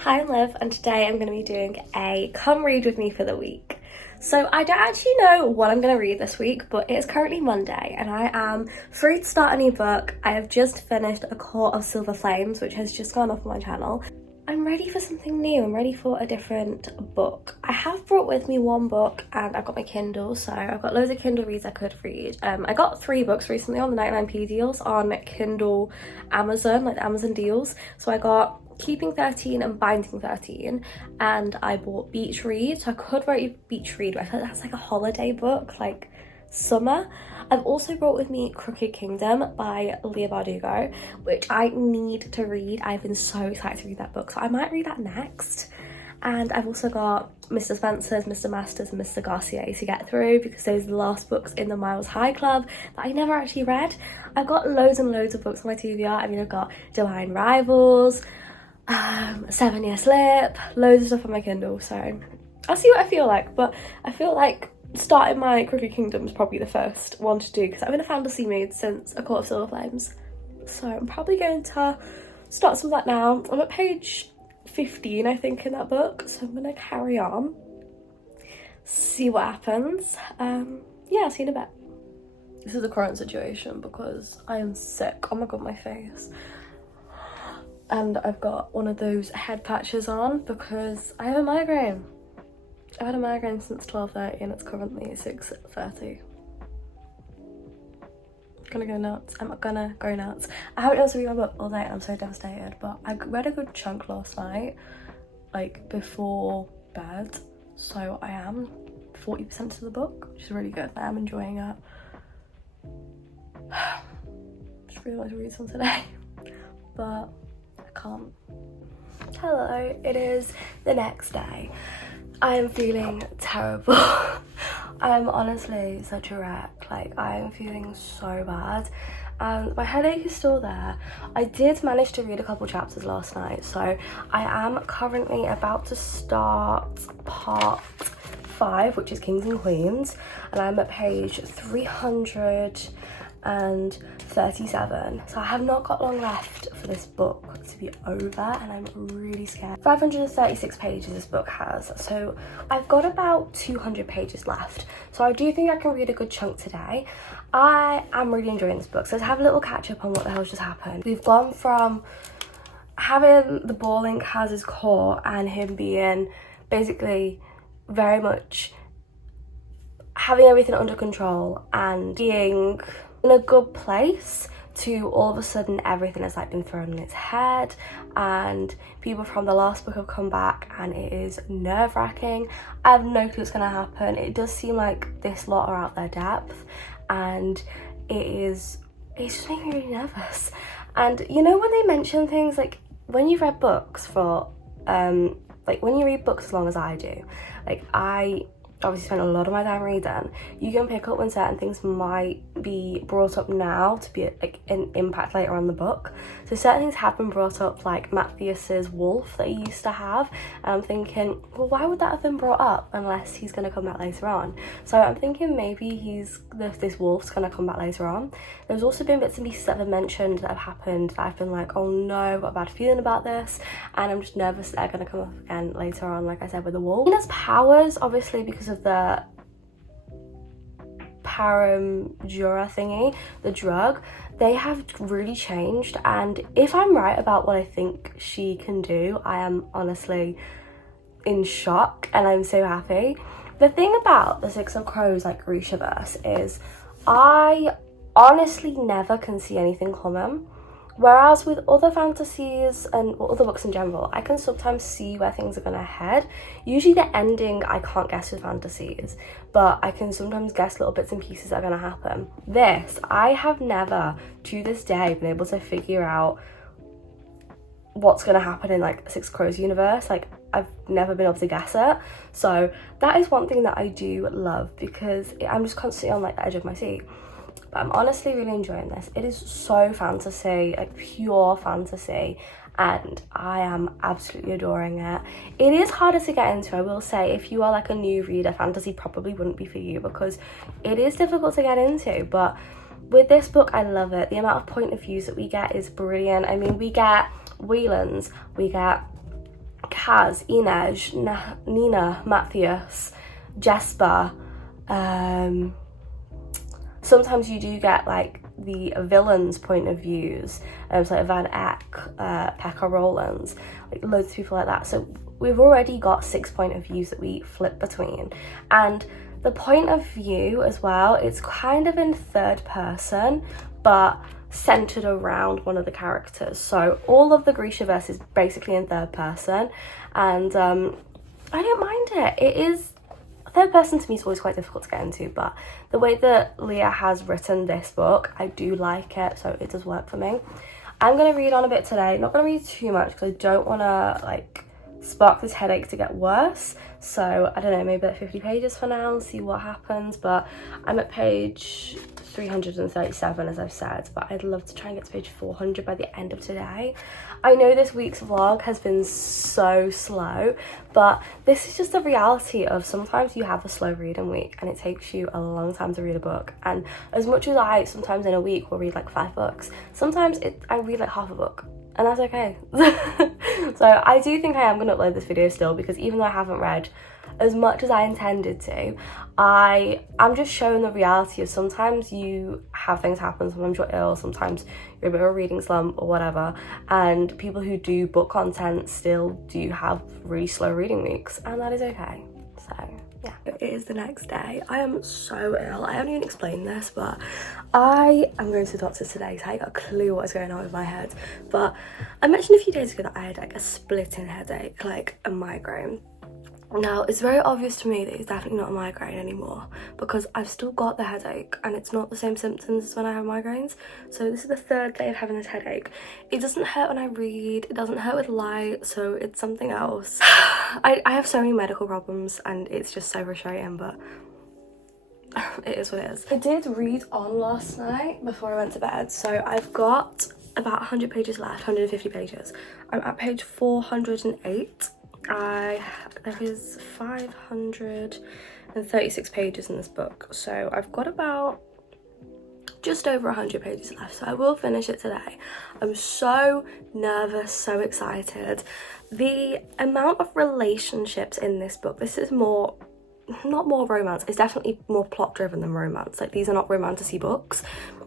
Hi, I'm Liv, and today I'm going to be doing a come read with me for the week. So I don't actually know what I'm going to read this week, but it's currently Monday and I am free to start a new book. I have just finished A Court of Silver Flames, which has just gone off on my channel. I'm ready for something new. I'm ready for a different book. I have brought with me one book and I've got my Kindle, so I've got loads of Kindle reads I could read. I got 3 books recently on the 99p deals on Kindle Amazon, like the Amazon deals. So I got Keeping 13 and Binding 13, and I bought Beach Read. So I could write Beach Read, but I feel like that's like a holiday book, like summer. I've also brought with me Crooked Kingdom by Leah Bardugo, which I need to read. I've been so excited to read that book, so I might read that next. And I've also got Mr. Spencer's, Mr. Masters and Mr. Garcier to get through, because those are the last books in the Miles High Club that I never actually read. I've got loads and loads of books on my TBR. I mean, I've got Divine Rivals, 7 Year Slip, loads of stuff on my Kindle, so I'll see what I feel like. But I feel like starting my Crooked Kingdom is probably the first one to do, because I'm in a fantasy mood since A Court of Silver Flames, so I'm probably going to start some of that now. I'm at page 15 I think in that book, so I'm gonna carry on, see what happens. Yeah, I'll see you in a bit. This is the current situation because I am sick. Oh my god, my face. And I've got one of those head patches on because I have a migraine. I've had a migraine since 12:30 and it's currently 6:30. Gonna go nuts. I'm gonna go nuts. I haven't been able to read my book all day and I'm so devastated, but I read a good chunk last night, like before bed, so I am 40% of the book, which is really good. I am enjoying it. Just really want to read some today, but I can't. Hello, it is the next day. I am feeling terrible. I'm honestly such a wreck. Like, I am feeling so bad and my headache is still there. I did manage to read a couple chapters last night, so I am currently about to start part 5, which is Kings and Queens, and I'm at page 337. So I have not got long left for this book to be over and I'm really scared. 536 pages this book has, so I've got about 200 pages left, so I do think I can read a good chunk today. I am really enjoying this book, so let's have a little catch up on what the hell's just happened. We've gone from having the Ballink has his court and him being basically very much having everything under control and being in a good place, to all of a sudden everything has like been thrown on its head and people from the last book have come back and it is nerve-wracking. I have no clue what's gonna happen. It does seem like this lot are out their depth and it's just making me really nervous. And you know when they mention things like, when you've read books for like when you read books as long as I do, like I obviously spent a lot of my time reading, you can pick up when certain things might be brought up now to be like an impact later on in the book. So certain things have been brought up, like Matthias's wolf that he used to have, and I'm thinking, well, why would that have been brought up unless he's going to come back later on? So I'm thinking maybe this wolf's going to come back later on. There's also been bits and pieces that have been mentioned that have happened that I've been like, oh no, I've got a bad feeling about this, and I'm just nervous that they're going to come up again later on, like I said with the wolf. He has powers, obviously, because of the paramjura thingy, the drug. They have really changed, and if I'm right about what I think she can do, I am honestly in shock and I'm so happy. The thing about the Six of Crows, like Grishaverse, is I honestly never can see anything coming. Whereas with other fantasies and other books in general, I can sometimes see where things are going to head. Usually the ending I can't guess with fantasies, but I can sometimes guess little bits and pieces that are going to happen. This, I have never, to this day, been able to figure out what's going to happen in like Six Crows universe. Like, I've never been able to guess it. So that is one thing that I do love, because I'm just constantly on like the edge of my seat. But I'm honestly really enjoying this. It is so fantasy, like pure fantasy, and I am absolutely adoring it. It is harder to get into, I will say. If you are like a new reader, fantasy probably wouldn't be for you because it is difficult to get into, but with this book I love it. The amount of point of views that we get is brilliant. I mean, we get Whelans, we get has Inej, Nina, Matthias, Jesper. Sometimes you do get like the villain's point of views, so like Van Eck, Pekka Rollins, like loads of people like that. So we've already got 6 point of views that we flip between, and the point of view as well, it's kind of in third person but centered around one of the characters. So all of the Grishaverse is basically in third person, and I don't mind it. It is, third person to me is always quite difficult to get into, but the way that Leah has written this book, I do like it, so it does work for me. I'm going to read on a bit today, not going to read too much because I don't want to like spark this headache to get worse. So I don't know, maybe like 50 pages for now and see what happens. But I'm at page 337 as I've said, but I'd love to try and get to page 400 by the end of today. I know this week's vlog has been so slow, but this is just the reality of sometimes you have a slow reading week and it takes you a long time to read a book. And as much as I sometimes in a week will read like 5 books, sometimes I read like half a book, and that's okay. So I do think I am going to upload this video still, because even though I haven't read as much as I intended to, I'm just showing the reality of sometimes you have things happen, sometimes you're ill, sometimes you're a bit of a reading slump or whatever, and people who do book content still do have really slow reading weeks, and that is okay. So yeah, it is the next day. I am so ill. I haven't even explained this, but I am going to the doctor today, so I ain't got a clue what is going on with my head. But I mentioned a few days ago that I had like a splitting headache, like a migraine. Now, it's very obvious to me that it's definitely not a migraine anymore, because I've still got the headache and it's not the same symptoms as when I have migraines. So this is the 3rd day of having this headache. It doesn't hurt when I read, it doesn't hurt with light, so it's something else. I have so many medical problems and it's just so frustrating, but it is what it is. I did read on last night before I went to bed, so I've got about 100 pages left, 150 pages. I'm at page 408. There is 536 pages in this book, so I've got about just over 100 pages left, so I will finish it today. I'm so nervous, so excited. The amount of relationships in this book, this is more, not more romance, it's definitely more plot driven than romance. Like, these are not romantasy books,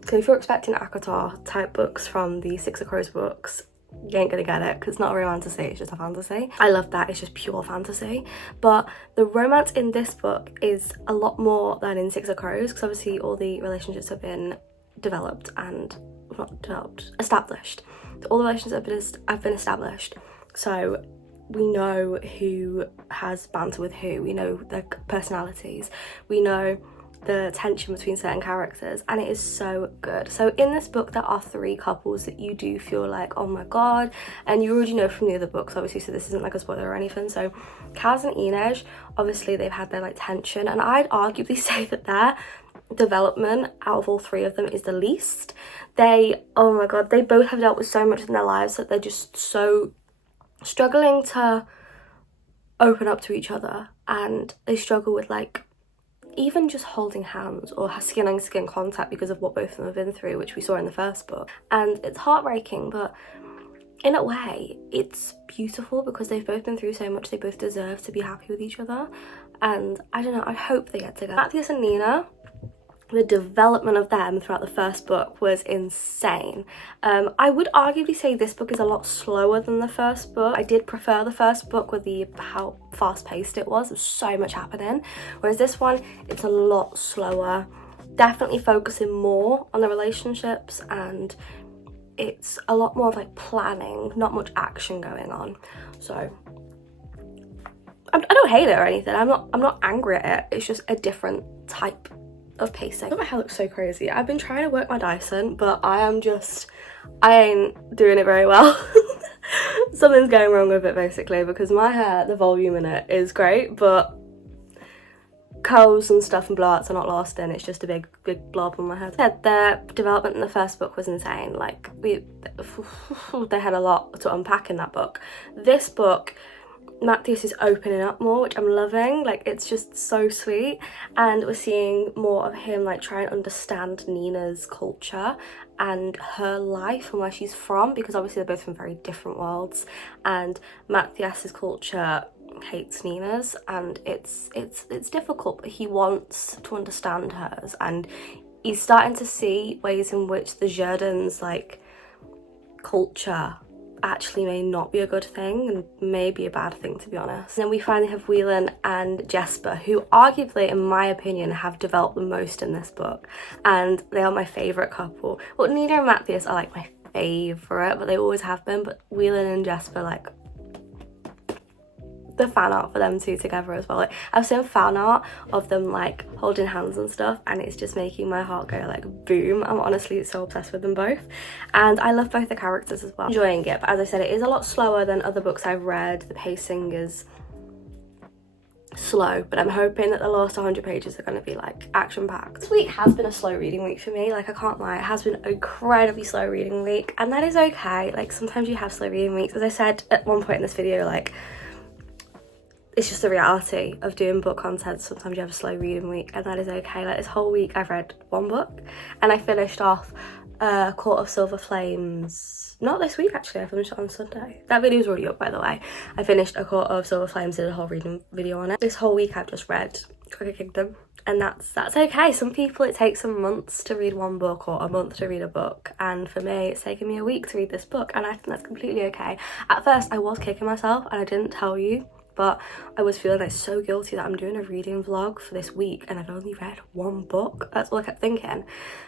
so if you're expecting ACOTAR type books from the Six of Crows books, you ain't gonna get it, because it's not a romantasy, it's just a fantasy. I love that, it's just pure fantasy. But the romance in this book is a lot more than in Six of Crows, because obviously all the relationships have been developed and not developed, established. All the relationships have been established, so we know who has banter with who, we know their personalities, we know the tension between certain characters, and it is so good. So in this book there are 3 couples that you do feel like, oh my god, and you already know from the other books obviously, so this isn't like a spoiler or anything. So Kaz and Inej, obviously they've had their like tension, and I'd arguably say that their development out of all 3 of them is the least. They, oh my god, they both have dealt with so much in their lives that they're just so struggling to open up to each other, and they struggle with like even just holding hands or skin on skin contact because of what both of them have been through, which we saw in the first book. And it's heartbreaking, but in a way it's beautiful because they've both been through so much. They both deserve to be happy with each other, and I don't know, I hope they get together. Matthias and Nina, the development of them throughout the first book was insane. I would arguably say this book is a lot slower than the first book. I did prefer the first book with how fast-paced it was. There was so much happening, whereas this one, it's a lot slower, definitely focusing more on the relationships, and it's a lot more of like planning, not much action going on. So I don't hate it or anything. I'm not angry at it. It's just a different type of pacing. My hair looks so crazy. I've been trying to work my Dyson, but I ain't doing it very well. Something's going wrong with it basically, because my hair, the volume in it is great, but curls and stuff and blowouts are not lasting. It's just a big blob on my head. The development in the first book was insane. Like, they had a lot to unpack in that book. This book, Matthias is opening up more, which I'm loving. Like, it's just so sweet, and we're seeing more of him like try and understand Nina's culture and her life and where she's from, because obviously they're both from very different worlds, and Matthias's culture hates Nina's, and it's difficult, but he wants to understand hers, and he's starting to see ways in which the Jerdans like culture actually may not be a good thing and may be a bad thing, to be honest. And then we finally have Whelan and Jesper, who arguably, in my opinion, have developed the most in this book, and they are my favourite couple. Well, Nina and Matthias are like my favourite, but they always have been, but Whelan and Jesper, like, the fan art for them two together as well. Like, I've seen fan art of them like holding hands and stuff, and it's just making my heart go like boom. I'm honestly so obsessed with them both, and I love both the characters as well. Enjoying it, but as I said, it is a lot slower than other books I've read. The pacing is slow, but I'm hoping that the last 100 pages are going to be like action-packed. This week has been a slow reading week for me, like, I can't lie. It has been an incredibly slow reading week, and that is okay. Like, sometimes you have slow reading weeks. As I said at one point in this video, like, it's just the reality of doing book content. Sometimes you have a slow reading week, and that is okay. Like, this whole week I've read one book, and I finished off Court of Silver Flames. Not this week, actually. I finished it on Sunday. That video's already up, by the way. I finished A Court of Silver Flames, did a whole reading video on it. This whole week I've just read Crooked Kingdom, and that's okay. Some people, it takes them months to read one book, or a month to read a book, and for me it's taken me a week to read this book, and I think that's completely okay. At first I was kicking myself, and I didn't tell you, but I was feeling like so guilty that I'm doing a reading vlog for this week and I've only read one book. That's all I kept thinking.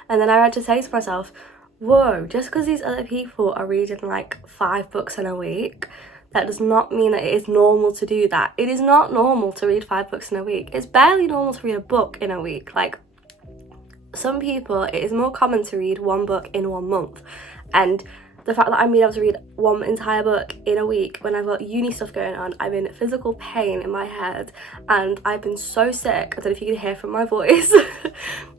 And then I had to say to myself, whoa, just because these other people are reading like 5 books in a week, that does not mean that it is normal to do that. It is not normal to read 5 books in a week. It's barely normal to read a book in a week. Like, some people, it is more common to read one book in 1 month, and the fact that I'm being able to read one entire book in a week when I've got uni stuff going on, I'm in physical pain in my head, and I've been so sick. I don't know if you can hear from my voice.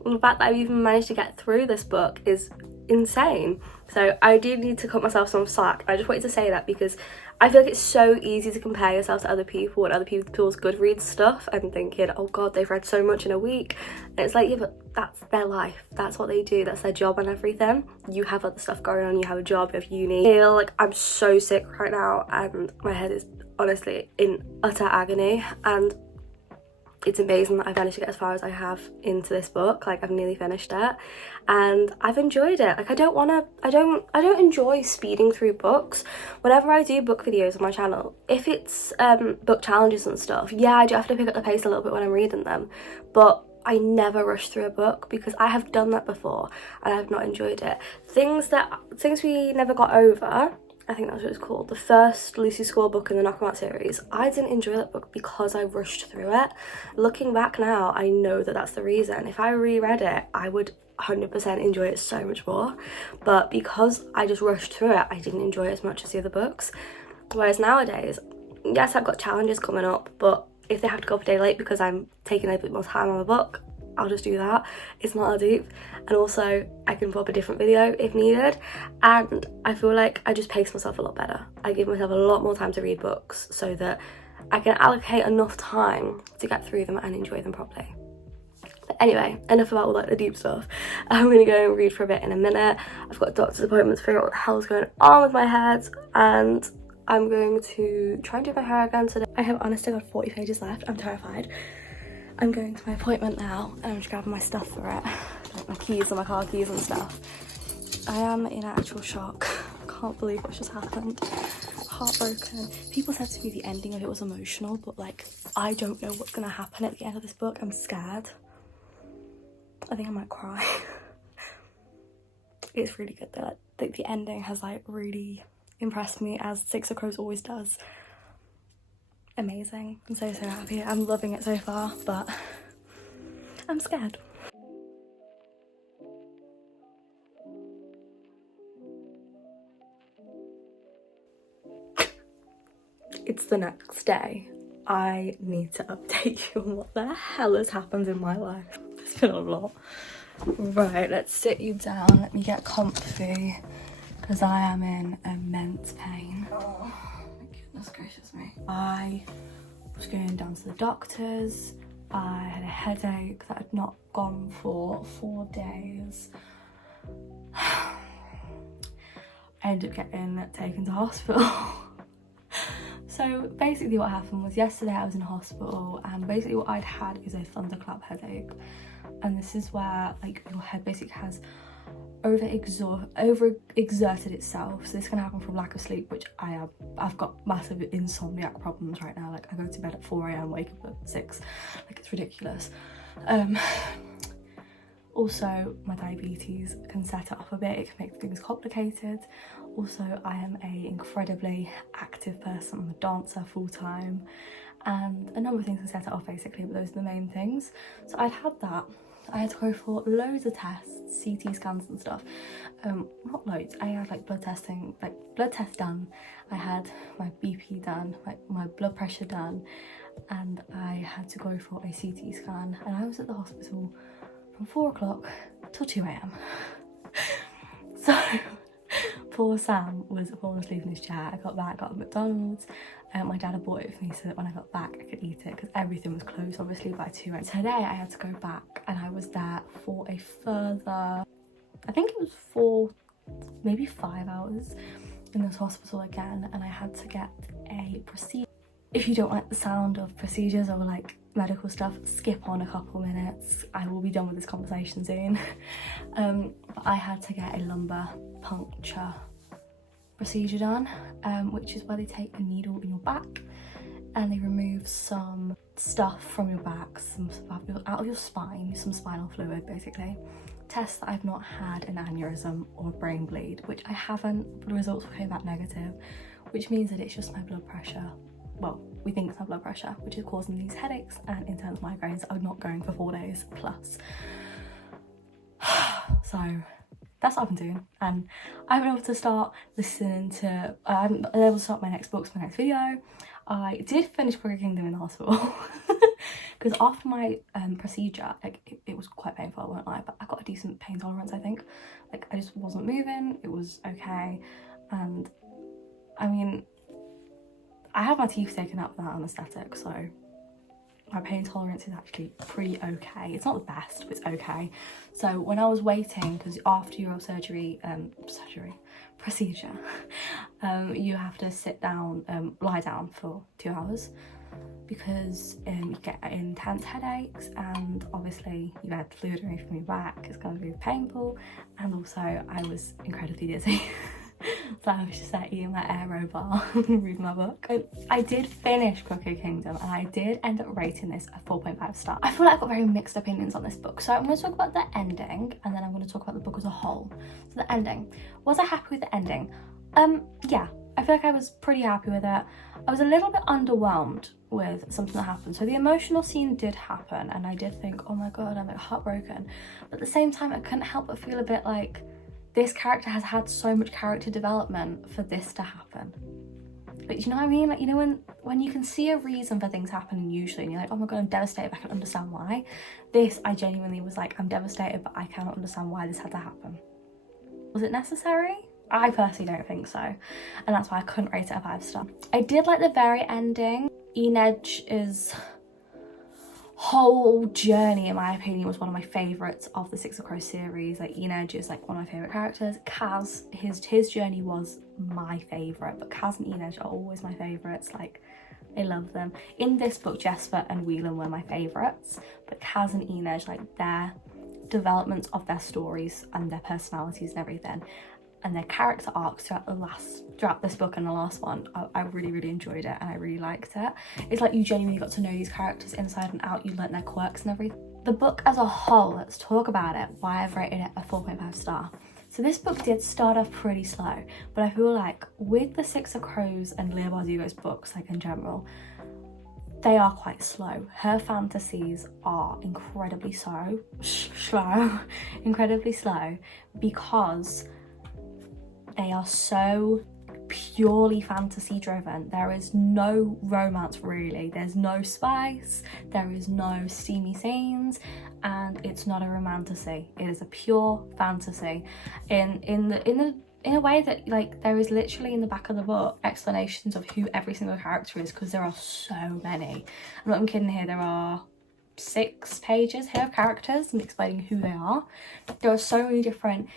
And the fact that I've even managed to get through this book is insane. So I do need to cut myself some slack. I just wanted to say that because I feel like it's so easy to compare yourself to other people and other people's Goodreads stuff and thinking, oh god, they've read so much in a week. And it's like, yeah, but that's their life. That's what they do. That's their job and everything. You have other stuff going on. You have a job, you have uni. I feel like I'm so sick right now, and my head is honestly in utter agony, and it's amazing that I've managed to get as far as I have into this book. Like, I've nearly finished it and I've enjoyed it. Like, I don't enjoy speeding through books. Whenever I do book videos on my channel, if it's book challenges and stuff, yeah, I do have to pick up the pace a little bit when I'm reading them, but I never rush through a book because I have done that before and I've not enjoyed it. Things We Never Got Over, I think that's what it's called, the first Lucy Score book in the Knock 'Em Out series, I didn't enjoy that book because I rushed through it. Looking back now, I know that that's the reason. If I reread it, I would 100% enjoy it so much more, but because I just rushed through it, I didn't enjoy it as much as the other books. Whereas nowadays, yes, I've got challenges coming up, but if they have to go up a day late because I'm taking a bit more time on the book, I'll just do that. It's not that deep. And also I can put up a different video if needed, and I feel like I just pace myself a lot better. I give myself a lot more time to read books so that I can allocate enough time to get through them and enjoy them properly. But anyway, enough about all like the deep stuff. I'm gonna go and read for a bit in a minute. I've got a doctor's appointment to figure out what the hell's going on with my head, and I'm going to try and do my hair again today. I have honestly got 40 pages left. I'm terrified. I'm going to my appointment now and I'm just grabbing my stuff for it, like my keys and my car keys and stuff. I am in actual shock. Can't believe what just happened. Heartbroken. People said to me the ending of it was emotional, but like, I don't know what's gonna happen at the end of this book. I'm scared. I think I might cry. It's really good though. Like, the ending has like really impressed me, as Six of Crows always does. Amazing. I'm so happy. I'm loving it so far, but I'm scared. It's the next day. I need to update you on what the hell has happened in my life. It's been a lot. Right, let's sit you down. Let me get comfy because I am in immense pain. Oh my goodness gracious me. I was going down to the doctor's. I had a headache that had not gone for 4 days. I ended up getting taken to hospital. So basically what happened was yesterday I was in hospital, and basically what I'd had is a thunderclap headache. And this is where like your head basically has overexerted itself. So this can happen from lack of sleep, which I have. I've got massive insomniac problems right now. Like I go to bed at 4 a.m, wake up at 6. Like it's ridiculous. Also, my diabetes can set it off a bit. It can make things complicated. Also, I am an incredibly active person. I'm a dancer full time, and a number of things can set it off basically, but those are the main things. So I'd had that. I had to go for loads of tests, CT scans and stuff. Not loads, I had like blood tests done. I had my BP done, my blood pressure done, and I had to go for a CT scan, and I was at the hospital from 4 o'clock till 2 a.m. So poor Sam was falling asleep in his chair. I got back, got a McDonald's. My dad had bought it for me so that when I got back I could eat it, because everything was closed obviously by 2 a.m. Today I had to go back, and I was there for a further, I think it was 4, maybe 5 hours in this hospital again, and I had to get a procedure. If you don't like the sound of procedures or like medical stuff, skip on a couple minutes. I will be done with this conversation soon. But I had to get a lumbar puncture procedure done, which is where they take a needle in your back and they remove some stuff from your back, some stuff out of your spine, some spinal fluid basically. Test that I've not had an aneurysm or a brain bleed, which I haven't. The results came back negative, which means that it's just my blood pressure. Well, we think it's my blood pressure, which is causing these headaches and intense migraines. I'm not going for 4 days plus. So that's what I've been doing, and I've been able to start listening to, I'm able to start my next books, my next video. I did finish Crooked Kingdom in the hospital because after my procedure, like it was quite painful, I won't lie, but I got a decent pain tolerance, I think. Like I just wasn't moving, it was okay. And I mean, I had my teeth taken out without anaesthetic, so my pain tolerance is actually pretty okay. It's not the best, but it's okay. So when I was waiting, because after your procedure, you have to sit down, lie down for 2 hours, because you get intense headaches, and obviously you've had fluid removed from your back. It's going to be painful, and also I was incredibly dizzy. So I was just there eating my aero bar, reading my book. I did finish Crooked Kingdom, and I did end up rating this a 4.5 star. I feel like I've got very mixed opinions on this book. So I'm going to talk about the ending, and then I'm going to talk about the book as a whole. So the ending. Was I happy with the ending? Yeah, I feel like I was pretty happy with it. I was a little bit underwhelmed with something that happened. So the emotional scene did happen, and I did think, oh my god, I'm like heartbroken. But at the same time, I couldn't help but feel a bit like, this character has had so much character development for this to happen. Like, you know what I mean? Like, you know, when you can see a reason for things happening usually, and you're like, oh my god, I'm devastated, but I can understand why. This, I genuinely was like, I'm devastated, but I cannot understand why this had to happen. Was it necessary? I personally don't think so. And that's why I couldn't rate it a 5 star. I did like the very ending. Enedge's whole journey, in my opinion, was one of my favourites of the Six of Crows series. Like, Enedge is like one of my favourite characters. Kaz, his journey was my favourite, but Kaz and Enedge are always my favourites. Like, I love them. In this book, Jesper and Whelan were my favourites, but Kaz and Enedge, like their developments of their stories and their personalities and everything, and their character arcs throughout this book and the last one, I really, really enjoyed it, and I really liked it. It's like you genuinely got to know these characters inside and out. You learnt their quirks and everything. The book as a whole, let's talk about it, why I've rated it a 4.5 star. So this book did start off pretty slow, but I feel like with the Six of Crows and Leah Bardugo's books, like in general, they are quite slow. Her fantasies are incredibly slow, because they are so purely fantasy driven. There is no romance really. There's no spice. There is no steamy scenes, and it's not a romantasy. It is a pure fantasy. In in a way that like there is literally in the back of the book explanations of who every single character is, because there are so many. I'm not even kidding here, there are 6 pages here of characters and explaining who they are. There are so many different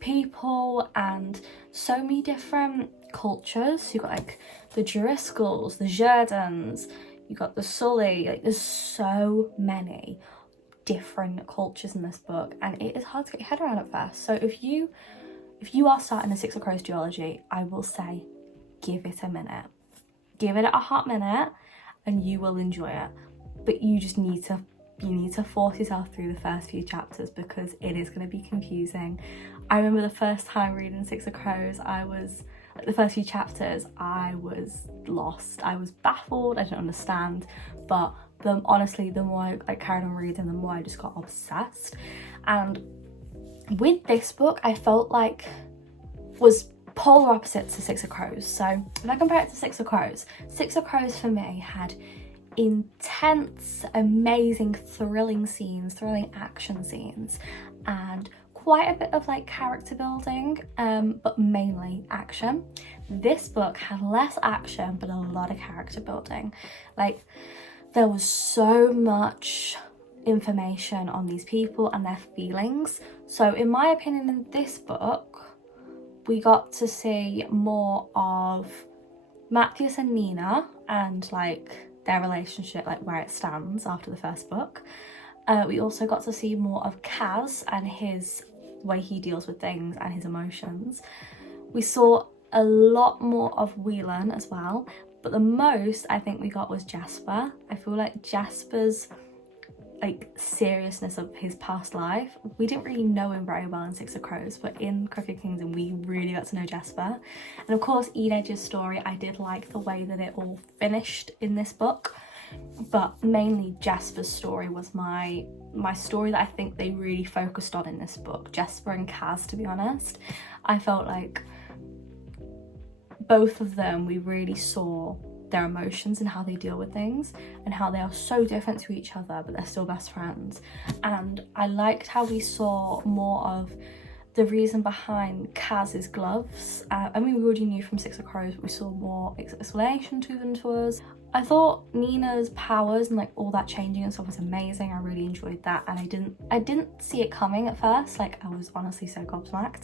people and so many different cultures. You've got like the Driscolls, the Jerdans, you've got the Sully, like there's so many different cultures in this book, and it is hard to get your head around at first. So if you are starting a Six of Crows duology, I will say give it a minute. Give it a hot minute and you will enjoy it. But you just need to force yourself through the first few chapters, because it is going to be confusing. I remember the first time reading Six of Crows, I was, like the first few chapters, I was lost. I was baffled, I didn't understand, but honestly, the more I carried on reading, the more I just got obsessed. And with this book, I felt like was polar opposite to Six of Crows. So if I compare it to Six of Crows for me had intense, amazing, thrilling scenes, thrilling action scenes, and quite a bit of like character building, but mainly action. This book had less action but a lot of character building. Like there was so much information on these people and their feelings. So in my opinion, in this book we got to see more of Matthias and Nina and like their relationship, like where it stands after the first book. We also got to see more of Kaz and his way he deals with things and his emotions. We saw a lot more of Whelan as well, but the most I think we got was Jasper. I feel like Jasper's like seriousness of his past life, we didn't really know him very well in Six of Crows, but in Crooked Kingdom we really got to know Jasper. And of course Edge's story, I did like the way that it all finished in this book, but mainly Jasper's story was my story that I think they really focused on in this book. Jasper and Kaz, to be honest. I felt like both of them, we really saw their emotions and how they deal with things and how they are so different to each other, but they're still best friends. And I liked how we saw more of the reason behind Kaz's gloves. I mean, we already knew from Six of Crows, but we saw more explanation to them to us. I thought Nina's powers and like all that changing and stuff was amazing. I really enjoyed that, and I didn't see it coming at first. Like I was honestly so gobsmacked,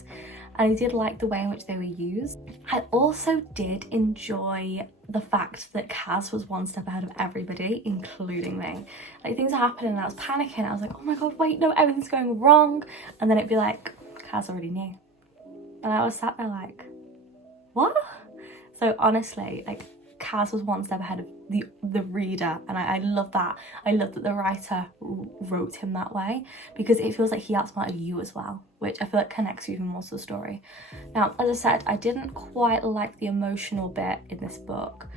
and I did like the way in which they were used. I also did enjoy the fact that Kaz was one step ahead of everybody, including me. Like things are happening and I was panicking. I was like, oh my god, wait, no, everything's going wrong. And then it'd be like, Kaz already knew. And I was sat there like, what? So honestly, like Kaz was one step ahead of the reader, and I love that. I love that the writer wrote him that way, because it feels like he outsmarted you as well, which I feel like connects you even more to the story. Now, as I said, I didn't quite like the emotional bit in this book,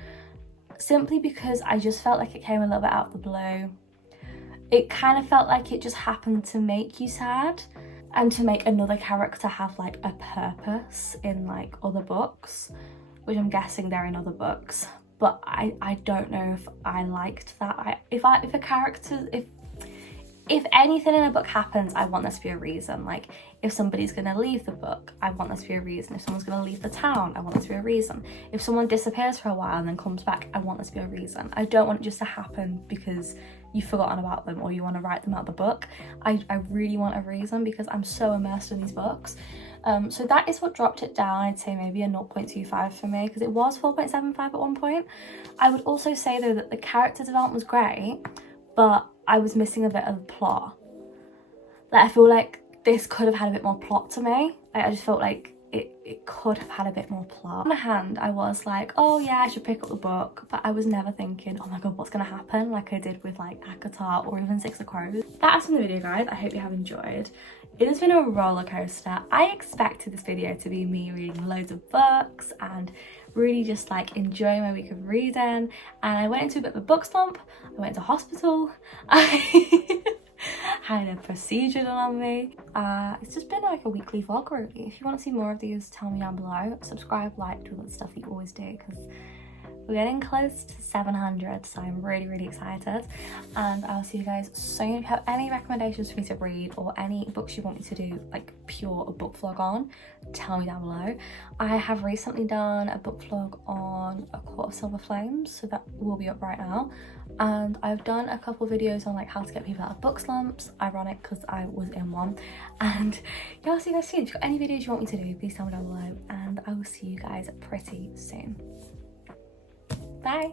simply because I just felt like it came a little bit out of the blue. It kind of felt like it just happened to make you sad and to make another character have like a purpose in like other books, which I'm guessing they're in other books, but I don't know if I liked that. If anything in a book happens, I want there to be a reason. Like if somebody's gonna leave the book, I want there to be a reason. If someone's gonna leave the town, I want there to be a reason. If someone disappears for a while and then comes back, I want there to be a reason. I don't want it just to happen because you've forgotten about them or you want to write them out of the book. I really want a reason, because I'm so immersed in these books. So that is what dropped it down. I'd say maybe a 0.25 for me, because it was 4.75 at one point. I would also say though that the character development was great, but I was missing a bit of the plot. Like I feel like this could have had a bit more plot to me. Like, I just felt like it could have had a bit more plot. On the hand, I was like, oh yeah, I should pick up the book, but I was never thinking, oh my god, what's gonna happen, like I did with like ACOTAR or even Six of Crows. That's from the video, guys. I hope you have enjoyed. It has been a roller coaster. I expected this video to be me reading loads of books and really just like enjoying my week of reading, and I went into a bit of a book slump. I went to hospital. I had a procedure done on me. It's just been like a weekly vlog really. If you want to see more of these, tell me down below. Subscribe, like, do all that stuff you always do, because We're getting close to 700, so I'm really excited, and I'll see you guys soon. If you have any recommendations for me to read or any books you want me to do like pure book vlog on, tell me down below. I have recently done a book vlog on A Court of Silver Flames, so that will be up right now, and I've done a couple videos on like how to get people out of book slumps. Ironic because I was in one. And yeah, I'll see you guys soon. If you've got any videos you want me to do, please tell me down below, and I will see you guys pretty soon. Bye.